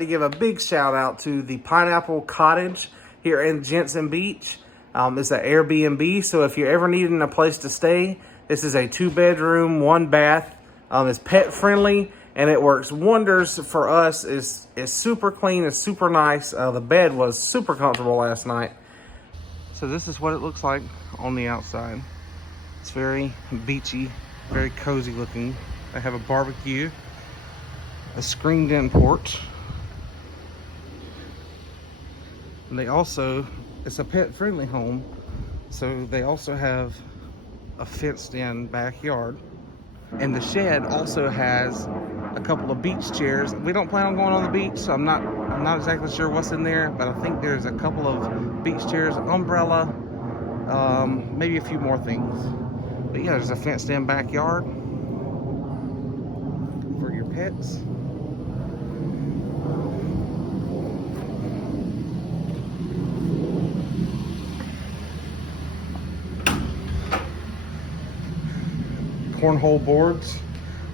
to give a big shout out to the Pineapple Cottage here in Jensen Beach. It's an Airbnb, so if you're ever needing a place to stay, this is a 2-bedroom, 1-bath. It's pet friendly and it works wonders for us. It's super clean, it's super nice. The bed was super comfortable last night. So this is what it looks like on the outside. It's very beachy, very cozy looking. They have a barbecue, a screened in porch. And they also, it's a pet friendly home, so they also have a fenced in backyard. And the shed also has a couple of beach chairs. We don't plan on going on the beach, so I'm not exactly sure what's in there, but I think there's a couple of beach chairs, umbrella, maybe a few more things. But yeah, there's a fenced in backyard for your pets. Cornhole boards,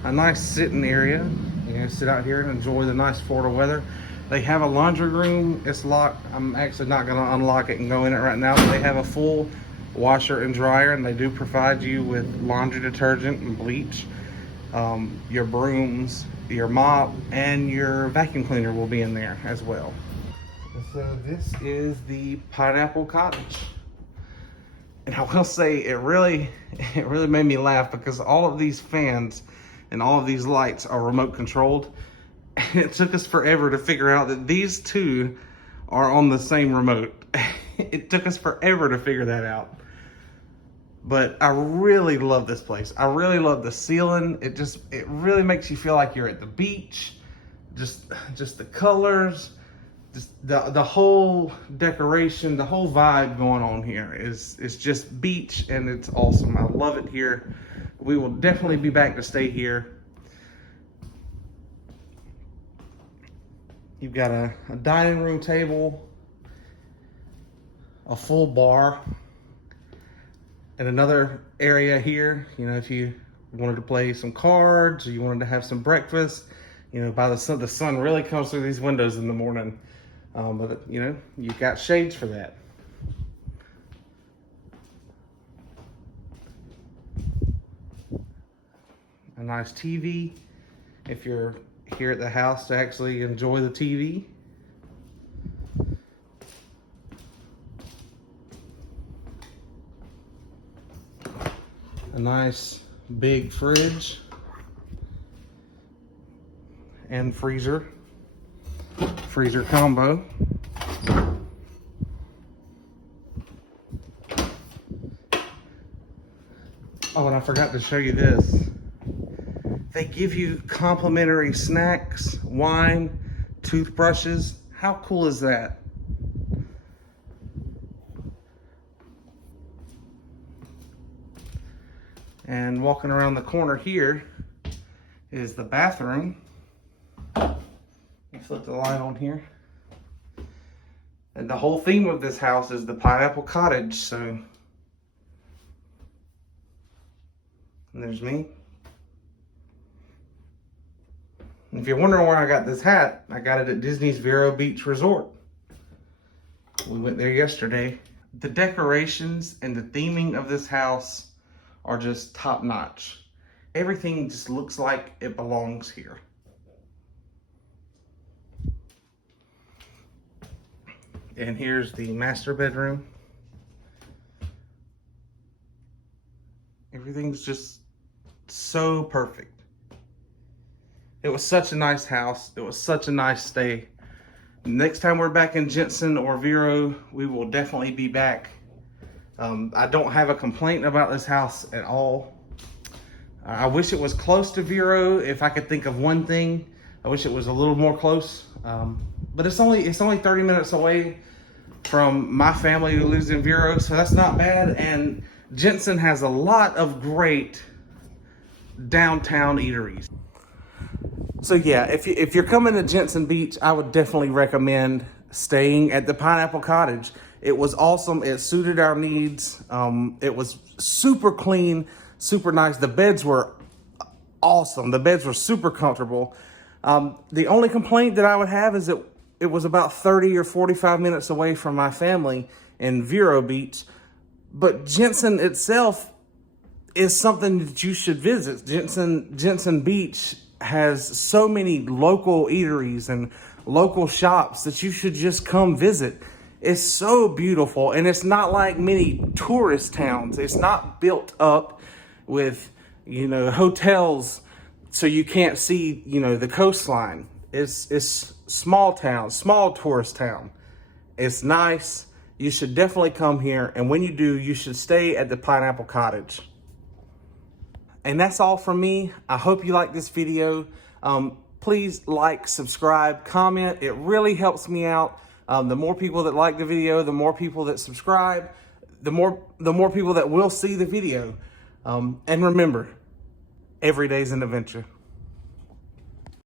a nice sitting area. You can sit out here and enjoy the nice Florida weather. They have a laundry room. It's locked. I'm actually not going to unlock it and go in it right now, but they have a full washer and dryer, and they do provide you with laundry detergent and bleach. Your brooms, your mop, and your vacuum cleaner will be in there as well. So this is the Pineapple Cottage. And I will say, it really made me laugh because all of these fans and all of these lights are remote controlled. And it took us forever to figure out that these two are on the same remote. It took us forever to figure that out. But I really love this place. I really love the ceiling. It really makes you feel like you're at the beach. Just the colors. The whole decoration, the whole vibe going on here is just beach, and it's awesome. I love it here. We will definitely be back to stay here. You've got a dining room table, a full bar, and another area here. You know, if you wanted to play some cards or you wanted to have some breakfast, you know, by the sun really comes through these windows in the morning. But you know, you've got shades for that. A nice TV if you're here at the house to actually enjoy the TV. A nice big fridge and freezer combo. Oh, and I forgot to show you this. They give you complimentary snacks, wine, toothbrushes. How cool is that? And walking around the corner here is the bathroom. Flip the light on here. And the whole theme of this house is the Pineapple Cottage, so. And there's me. And if you're wondering where I got this hat, I got it at Disney's Vero Beach Resort. We went there yesterday. The decorations and the theming of this house are just top notch. Everything just looks like it belongs here. And here's the master bedroom. Everything's just so perfect. It was such a nice house. It was such a nice stay. Next time we're back in Jensen or Vero, we will definitely be back. I don't have a complaint about this house at all. I wish it was close to Vero. If I could think of one thing, I wish it was a little more close. But it's only 30 minutes away from my family who lives in Vero, so that's not bad. And Jensen has a lot of great downtown eateries. So yeah, if you're coming to Jensen Beach, I would definitely recommend staying at the Pineapple Cottage. It was awesome. It suited our needs. It was super clean, super nice. The beds were awesome. The beds were super comfortable. The only complaint that I would have is that it was about 30 or 45 minutes away from my family in Vero Beach. But Jensen itself is something that you should visit. Jensen Beach has so many local eateries and local shops that you should just come visit. It's so beautiful, and it's not like many tourist towns. It's not built up with, hotels so you can't see, the coastline. It's small town, small tourist town. It's nice. You should definitely come here, and when you do, you should stay at the Pineapple Cottage. And that's all from me. I hope you like this video. Please like, subscribe, comment. It really helps me out. The more people that like the video, the more people that subscribe, the more people that will see the video. And remember, every day's an adventure.